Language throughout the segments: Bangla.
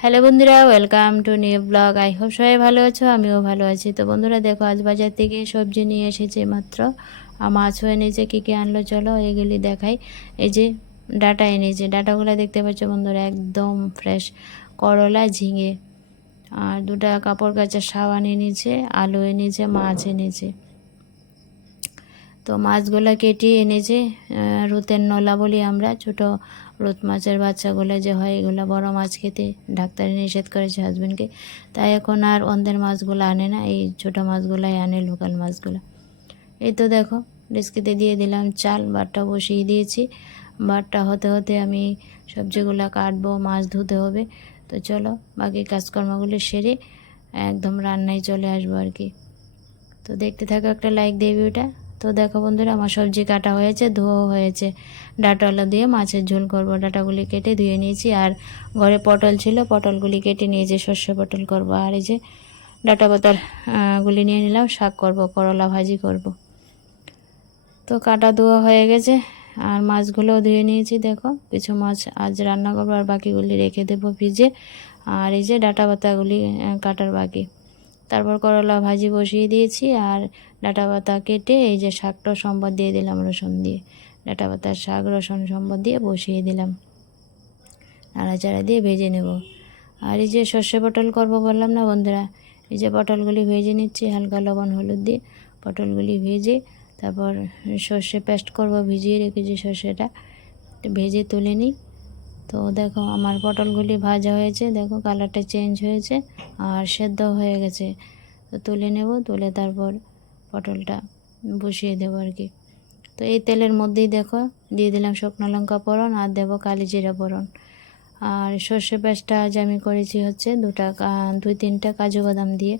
হ্যালো বন্ধুরা welcome to new blog I hope সবাই ভালো আছো, আমিও ভালো আছি। তো বন্ধুরা, দেখো, আজ বাজার থেকে সবজি নিয়ে এসেছে মাত্র। আর মাছও এনেছে কী কী আনলো চলো এগুলি দেখাই। এই যে ডাটা এনেছে, ডাটাগুলো দেখতে পাচ্ছ বন্ধুরা, একদম ফ্রেশ করলা, ঝিঙে, আর দুটা কাপড় কাচা সাবান এনেছে আলু এনেছে, মাছ এনেছে। তো মাছগুলো কেটে এনেছে রুতের নলা বলি আমরা, ছোট রুত মাছের বাচ্চাগুলো যে হয়, এগুলো বড় মাছ খেতে ডাক্তারে নিষেধ করেছে হাজব্যান্ডকে তাই এখন আর অন্ধের মাছগুলো আনে না, এই ছোট মাছগুলাই আনে লোকাল মাছগুলো। এই তো দেখো, ডিস্কিতে দিয়ে দিলাম চাল বাটটা বসিয়ে দিয়েছি। বাটটা হতে হতে আমি সবজিগুলো কাটবো, মাছ ধুতে হবে। তো চলো, বাকি কাজকর্মগুলো সেরে একদম রান্নায় চলে আসব আর কি। তো দেখতে থাকো একটা লাইক দিয়ে ভিডিওটা তো দেখো বন্ধুরা, আমার সবজি কাটা হয়েছে ধোয়া হয়েছে। ডাটালা দিয়ে মাছের ঝোল করব। ডাটাগুলি কেটে ধুয়ে নিয়েছি, আর ঘরে পটল ছিল, পটলগুলি কেটে নিয়েছি শস্য পটল করব, আর এই যে ডাটা পাতার গুলি নিয়ে নিলাম, শাক করব, করলা ভাজি করব। তো কাটা ধোয়া হয়ে গেছে, আর মাছগুলোও ধুয়ে নিয়েছি, দেখো। কিছু মাছ আজ রান্না করব, আর বাকিগুলি রেখে দেবো ভিজে আর এই যে ডাটা পাতাগুলি কাটার বাকি। তারপর করলা ভাজি বসিয়ে দিয়েছি আর ডাটা পাতা কেটে এই যে শাকটা সম্বর দিয়ে দিলাম রসুন দিয়ে। ডাটা পাতার শাক, রসুন সম্বর দিয়ে বসিয়ে দিলাম। নাড়াচাড়া দিয়ে ভেজে নেব। আর এই যে সর্ষে পটল করব বললাম না বন্ধুরা, এই যে পটলগুলি ভেজে নিচ্ছি, হালকা লবণ, হলুদ দিয়ে পটলগুলি ভেজে তারপর সর্ষে পেস্ট করব, ভিজিয়ে রেখেছি সর্ষেটা। ভেজে তুলে নিই। তো দেখো আমার পটলগুলি ভাজা হয়েছে, দেখো কালারটা চেঞ্জ হয়েছে আর সেদ্ধ হয়ে গেছে। তো তুলে নেব, তুলে তারপর পটলটা বসিয়ে দেবো আর কি। তো এই তেলের মধ্যেই দেখো, দিয়ে দিলাম শুকনো লঙ্কা পরন আর দেবো কালি জিরা পরন আর সর্ষে পেস্টটা আজ আমি করেছি হচ্ছে দুটা দুই তিনটা কাজু বাদাম দিয়ে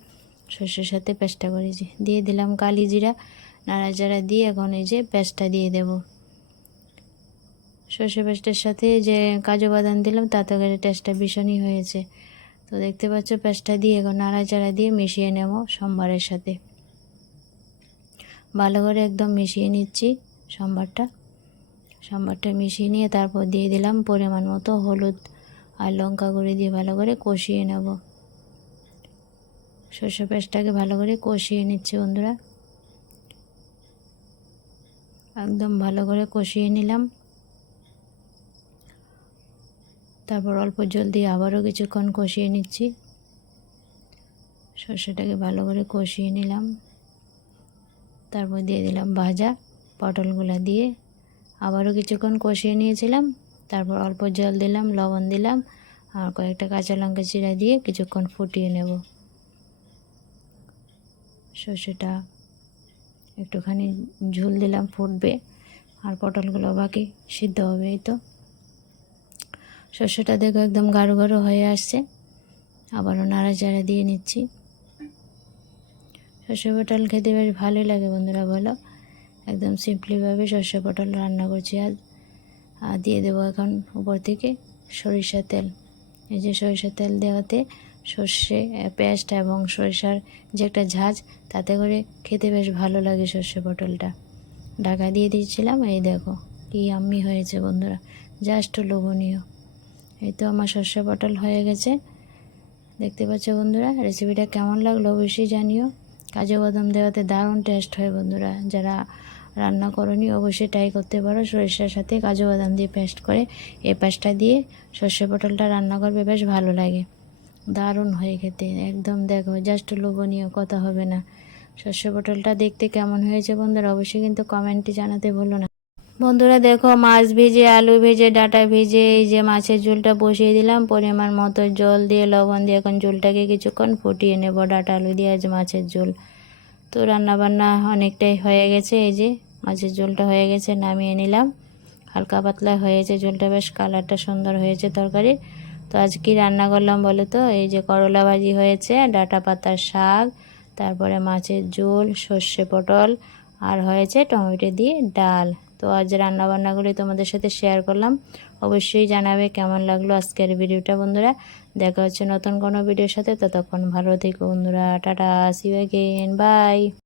সর্ষের সাথে পেস্টটা করেছি। দিয়ে দিলাম কালি জিরা, নাড়াচাড়া দিয়ে এখন এই যে পেস্টটা দিয়ে দেবো। সর্ষে পেস্টের সাথে যে কাজু বাদাম দিলাম তাতে টেস্টটা ভীষণই হয়েছে। তো দেখতে পাচ্ছ, পেস্টটা দিয়ে এখন নাড়াচাড়া দিয়ে মিশিয়ে নেব সোমবারের সাথে। ভালো করে একদম মিশিয়ে নিচ্ছি সোমবারটা। সোমবারটা মিশিয়ে নিয়ে তারপর দিয়ে দিলাম পরিমাণ মতো হলুদ আর লঙ্কা গুঁড়ি দিয়ে ভালো করে কষিয়ে নেব। সর্ষে পেস্টটাকে ভালো করে কষিয়ে নিচ্ছি বন্ধুরা। একদম ভালো করে কষিয়ে নিলাম। তারপর অল্প জল দিয়ে আবারও কিছুক্ষণ কষিয়ে নিচ্ছি। সর্ষেটাকে ভালো করে কষিয়ে নিলাম। তারপর দিয়ে দিলাম ভাজা পটলগুলো দিয়ে। আবারও কিছুক্ষণ কষিয়ে নিয়েছিলাম। তারপর অল্প জল দিলাম, লবণ দিলাম আর কয়েকটা কাঁচা লঙ্কা চিরা দিয়ে কিছুক্ষণ ফুটিয়ে নেব। সর্ষেটা একটুখানি ঝুল দিলাম, ফুটবে আর পটলগুলো বাকি সিদ্ধ হবে, এই তো। শস্যটা দেখো একদম গাঢ় গাঢ় হয়ে আসছে। আবারও নাড়াচাড়া দিয়ে নিচ্ছি। শস্য পটল খেতে বেশ ভালোই লাগে বন্ধুরা, বলো। একদম সিম্পলিভাবে শস্য পটল রান্না করছি আজ। আর দিয়ে দেবো এখন উপর থেকে সরিষা তেল। এই যে সরিষা তেল দেওয়াতে সর্ষে পেস্ট এবং সরিষার যে একটা ঝাঁজ, তাতে করে খেতে বেশ ভালো লাগে সর্ষে পটলটা। ঢাকা দিয়ে দিয়েছিলাম, এই দেখো কি আম্মি হয়েছে বন্ধুরা, জাস্ট লোভনীয়। এই তো আমার সর্ষে পটল হয়ে গেছে। দেখতে পাচ্ছ বন্ধুরা রেসিপিটা কেমন লাগল অবশ্যই জানিও। কাজু বাদাম দেওয়াতে দারুণ টেস্ট হয় বন্ধুরা। যারা রান্না করনি, অবশ্যই ট্রাই করতে পারো। সরিষার সাথে কাজু বাদাম দিয়ে পেস্ট করে এই পেস্টটা দিয়ে সর্ষে পটলটা রান্না করবে, বেশ ভালো লাগে। দারুণ হয়ে খেতে, একদম দেখো জাস্ট লোভনীয়, কথা হবে না। সর্ষে পটলটা দেখতে কেমন হয়েছে বন্ধুরা, অবশ্যই কিন্তু কমেন্টে জানাতে ভুলো না। বন্ধুরা দেখো, মাছ ভেজে, আলু ভেজে, ডাটা ভেজে, এই যে মাছের ঝোলটা বসিয়ে দিলাম। পরিমাণ মতো জল দিয়ে, লবণ দিয়ে এখন ঝোলটাকে কিছুক্ষণ ফুটিয়ে নেব। ডাটা, আলু দিয়ে আজ মাছের ঝোল। তো রান্নাবান্না অনেকটাই হয়ে গেছে, এই যে মাছের ঝোলটা হয়ে গেছে, নামিয়ে নিলাম। হালকা পাতলা হয়েছে ঝোলটা, বেশ কালারটা সুন্দর হয়েছে তরকারির। তো আজ কি রান্না করলাম বলে তো? এই যে করলা ভাজি হয়েছে, ডাটা পাতার শাক, তারপরে মাছের ঝোল, সর্ষে পটল, আর হয়েছে টমেটো দিয়ে ডাল। তো আজ রান্নাবান্নাগুলি তোমাদের সাথে শেয়ার করলাম। অবশ্যই জানাবে কেমন লাগল আজকের ভিডিওটা বন্ধুরা। দেখা হচ্ছে নতুন কোনো ভিডিওর সাথে। ততক্ষণ ভালো থেকো, বন্ধুরা। Tata see you by